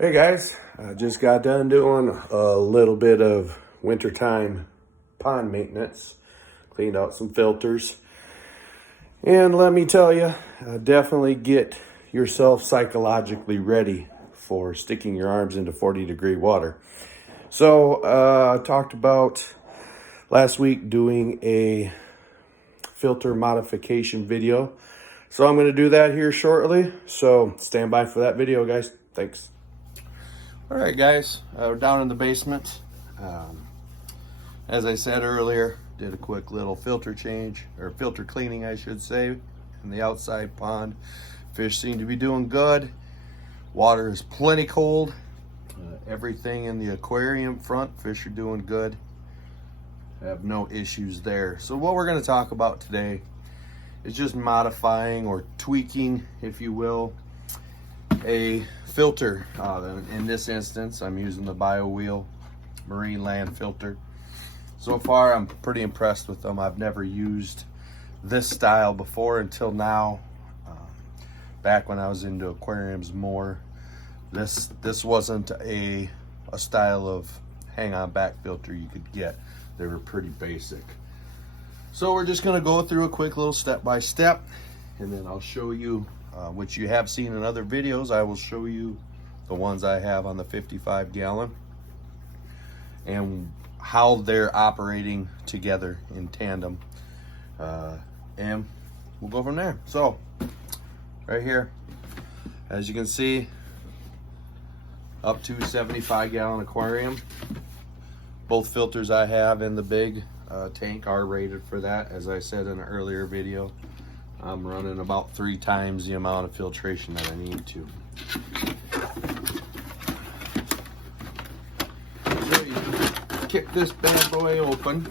Hey guys, I just got done doing a little bit of wintertime pond maintenance. Cleaned out some filters. And let me tell you, definitely get yourself psychologically ready for sticking your arms into 40-degree water. So I talked about last week doing a filter modification video. So I'm going to do that here shortly. So stand by for that video, guys. Thanks. All right, guys, we're down in the basement. As I said earlier, did a quick little filter change, or filter cleaning, I should say, in the outside pond. Fish seem to be doing good. Water is plenty cold. Everything in the aquarium front, fish are doing good. Have no issues there. So what we're going to talk about today is just modifying or tweaking, if you will, a filter. In this instance, I'm using the BioWheel Marine Land filter. So far, I'm pretty impressed with them. I've never used this style before until now. Back when I was into aquariums more, this wasn't a style of hang-on back filter you could get. They were pretty basic. So we're just going to go through a quick little step-by-step, and then I'll show you, which you have seen in other videos, I will show you the ones I have on the 55-gallon and how they're operating together in tandem, and we'll go from there. So right here, as you can see, up to 75-gallon aquarium. Both filters I have in the big tank are rated for that. As I said in an earlier video, I'm running about 3 times the amount of filtration that I need to. So you kick this bad boy open,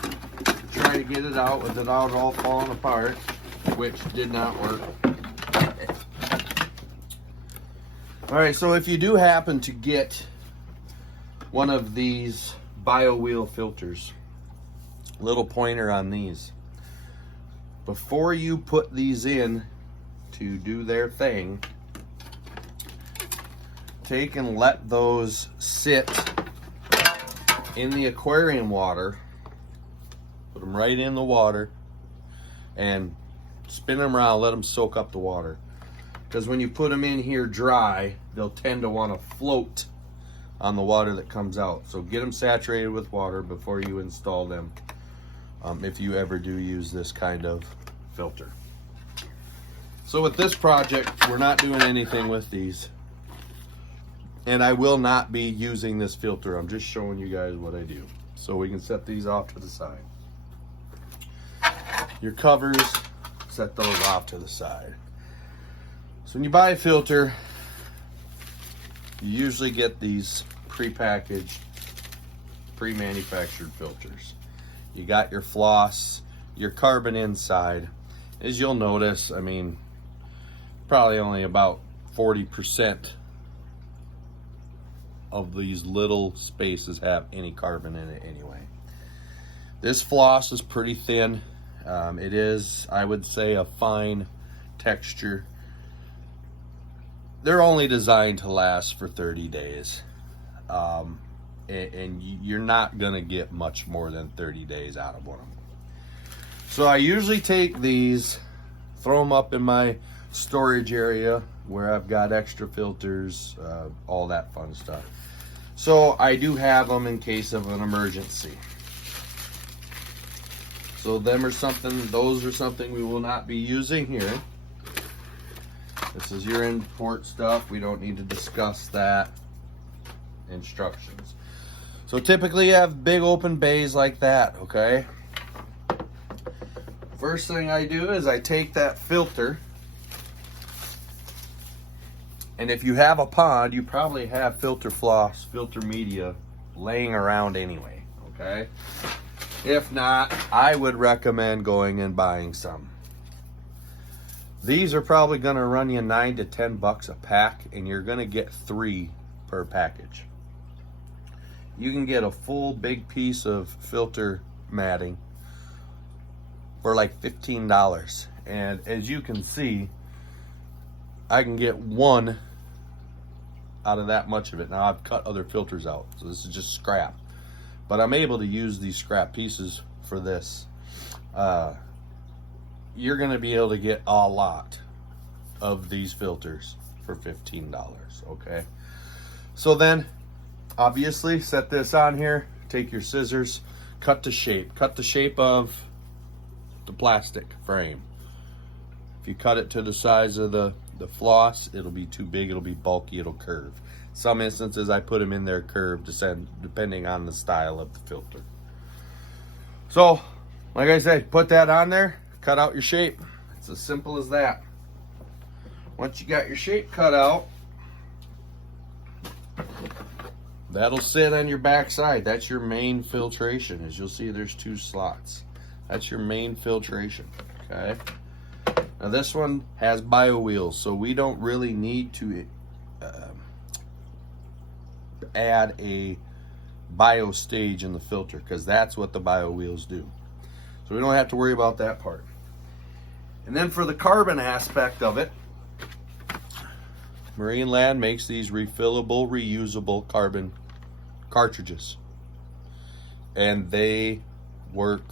try to get it out without all falling apart, which did not work. All right, so if you do happen to get one of these BioWheel filters, little pointer on these, before you put these in to do their thing, take and let those sit in the aquarium water, put them right in the water, and spin them around, let them soak up the water. Because when you put them in here dry, they'll tend to want to float on the water that comes out. So get them saturated with water before you install them, if you ever do use this kind of filter. So with this project, we're not doing anything with these, and I will not be using this filter. I'm just showing you guys what I do. So we can set these off to the side. Your covers, set those off to the side. So when you buy a filter, you usually get these pre-packaged, pre-manufactured filters. You got your floss, your carbon inside. As you'll notice, I mean, probably only about 40% of these little spaces have any carbon in it anyway. This floss is pretty thin. It is, I would say, a fine texture. They're only designed to last for 30 days. And you're not gonna get much more than 30 days out of one of them. So I usually take these, throw them up in my storage area where I've got extra filters, all that fun stuff. So I do have them in case of an emergency. So those are something we will not be using here. This is your import stuff. We don't need to discuss that. Instructions. So typically you have big open bays like that, okay? First thing I do is I take that filter, and if you have a pond, you probably have filter floss, filter media laying around anyway, okay? If not, I would recommend going and buying some. These are probably gonna run you $9 to $10 a pack, and you're gonna get 3 per package. You can get a full big piece of filter matting for like $15. And as you can see, I can get one out of that much of it. Now I've cut other filters out, so this is just scrap. But I'm able to use these scrap pieces for this. You're gonna be able to get a lot of these filters for $15, okay? So then, obviously, set this on here, take your scissors, cut the shape of the plastic frame. If you cut it to the size of the floss, it'll be too big, it'll be bulky, it'll curve. Some instances I put them in there curved, depending on the style of the filter. So, like I said, put that on there, cut out your shape. It's as simple as that. Once you got your shape cut out, that'll sit on your back side. That's your main filtration. As you'll see, there's 2 slots. That's your main filtration, okay? Now this one has bio wheels, so we don't really need to add a bio stage in the filter, because that's what the bio wheels do. So we don't have to worry about that part. And then for the carbon aspect of it, Marine Land makes these refillable, reusable carbon cartridges, and they work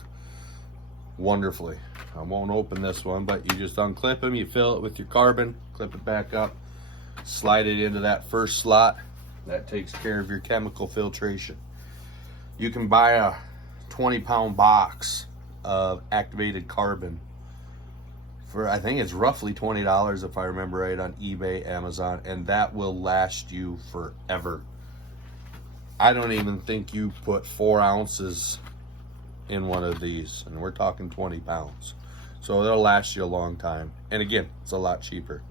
wonderfully. I won't open this one, but you just unclip them, you fill it with your carbon, clip it back up, slide it into that first slot. That takes care of your chemical filtration. You can buy a 20-pound box of activated carbon for, I think it's roughly $20 if I remember right, on eBay, Amazon, and that will last you forever. I don't even think you put 4 ounces in one of these, and we're talking 20 pounds. So they'll last you a long time. And again, it's a lot cheaper.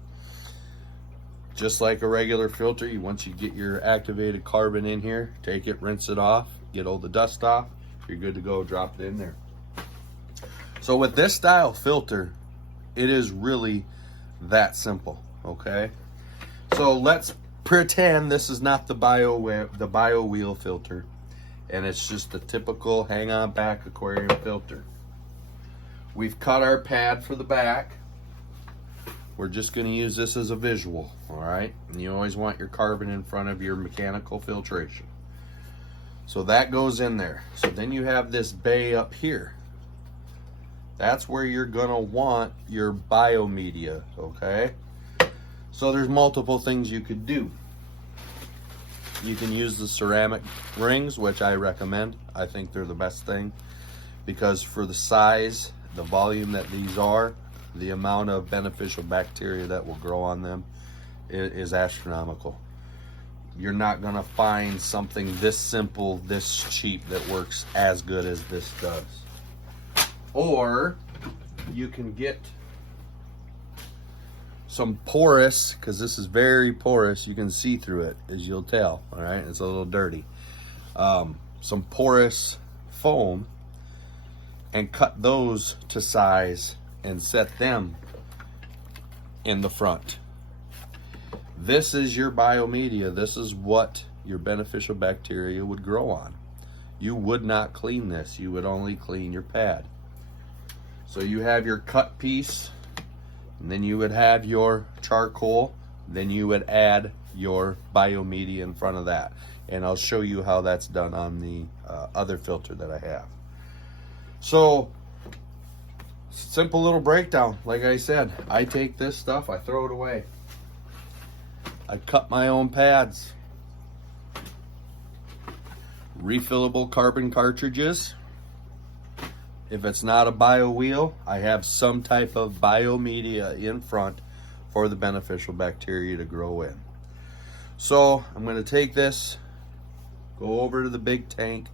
Just like a regular filter, once you get your activated carbon in here, take it, rinse it off, get all the dust off, you're good to go, drop it in there. So with this style filter, it is really that simple, okay? So let's pretend this is not the bio wheel filter, and it's just a typical hang-on back aquarium filter. We've cut our pad for the back. We're just going to use this as a visual, all right? And you always want your carbon in front of your mechanical filtration. So that goes in there. So then you have this bay up here. That's where you're going to want your biomedia, okay? So there's multiple things you could do. You can use the ceramic rings, which I recommend. I think they're the best thing, because for the size, the volume that these are, the amount of beneficial bacteria that will grow on them is astronomical. You're not gonna find something this simple, this cheap, that works as good as this does. Or you can get some porous, because this is very porous, you can see through it, as you'll tell, all right? It's a little dirty. Some porous foam, and cut those to size and set them in the front. This is your biomedia. This is what your beneficial bacteria would grow on. You would not clean this. You would only clean your pad. So you have your cut piece, and then you would have your charcoal, then you would add your biomedia in front of that. And I'll show you how that's done on the other filter that I have. So, simple little breakdown. Like I said, I take this stuff, I throw it away. I cut my own pads. Refillable carbon cartridges. If it's not a bio wheel, I have some type of biomedia in front for the beneficial bacteria to grow in. So I'm going to take this, go over to the big tank.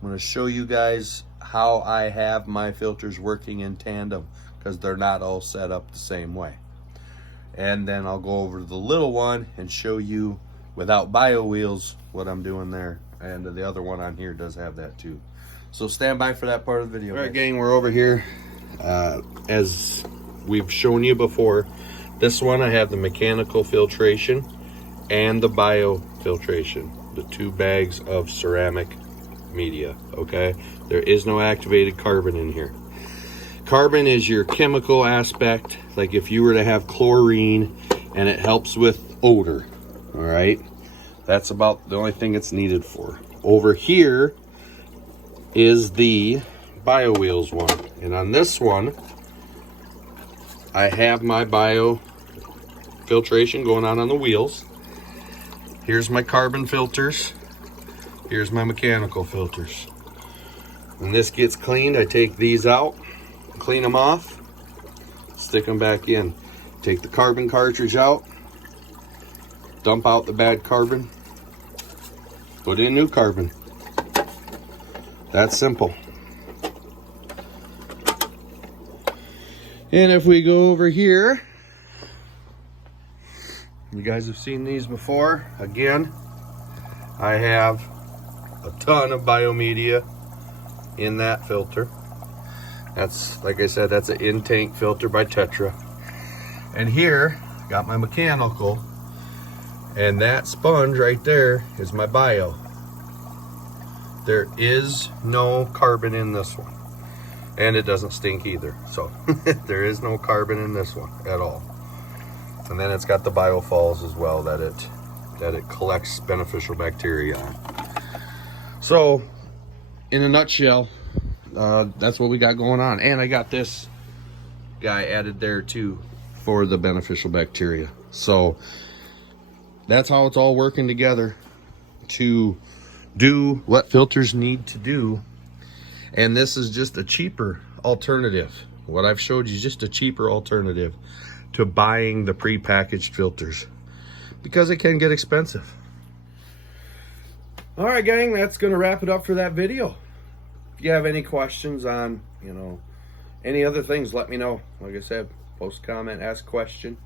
I'm going to show you guys how I have my filters working in tandem, because they're not all set up the same way. And then I'll go over to the little one and show you without bio wheels what I'm doing there. And the other one on here does have that too. So stand by for that part of the video. All right, gang, we're over here. As we've shown you before, this one I have the mechanical filtration and the bio filtration, the 2 bags of ceramic media, okay? There is no activated carbon in here. Carbon is your chemical aspect, like if you were to have chlorine and it helps with odor, all right? That's about the only thing it's needed for. Over here is the bio wheels one. And on this one, I have my bio filtration going on the wheels. Here's my carbon filters. Here's my mechanical filters. When this gets cleaned, I take these out, clean them off, stick them back in. Take the carbon cartridge out, dump out the bad carbon, put in new carbon. That's simple. And if we go over here, you guys have seen these before. Again, I have a ton of biomedia in that filter. That's, like I said, that's an in-tank filter by Tetra. And here, got my mechanical, and that sponge right there is my bio. There is no carbon in this one. And it doesn't stink either. So there is no carbon in this one at all. And then it's got the biofalls as well that it collects beneficial bacteria on. So in a nutshell, that's what we got going on. And I got this guy added there too for the beneficial bacteria. So that's how it's all working together to do what filters need to do. And this is just a cheaper alternative. What I've showed you is just a cheaper alternative to buying the pre-packaged filters, because it can get expensive. All right, gang, that's gonna wrap it up for that video. If you have any questions on, you know, any other things, let me know. Like I said, post a comment, ask a question.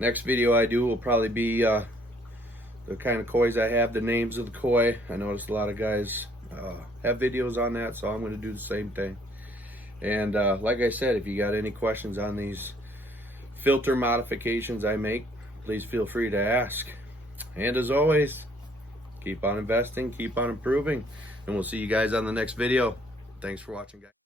Next video I do will probably be the kind of kois I have, the names of the koi. I noticed a lot of guys have videos on that, so I'm going to do the same thing. And like I said, if you got any questions on these filter modifications I make, please feel free to ask. And as always, keep on investing, keep on improving, and we'll see you guys on the next video. Thanks for watching, guys.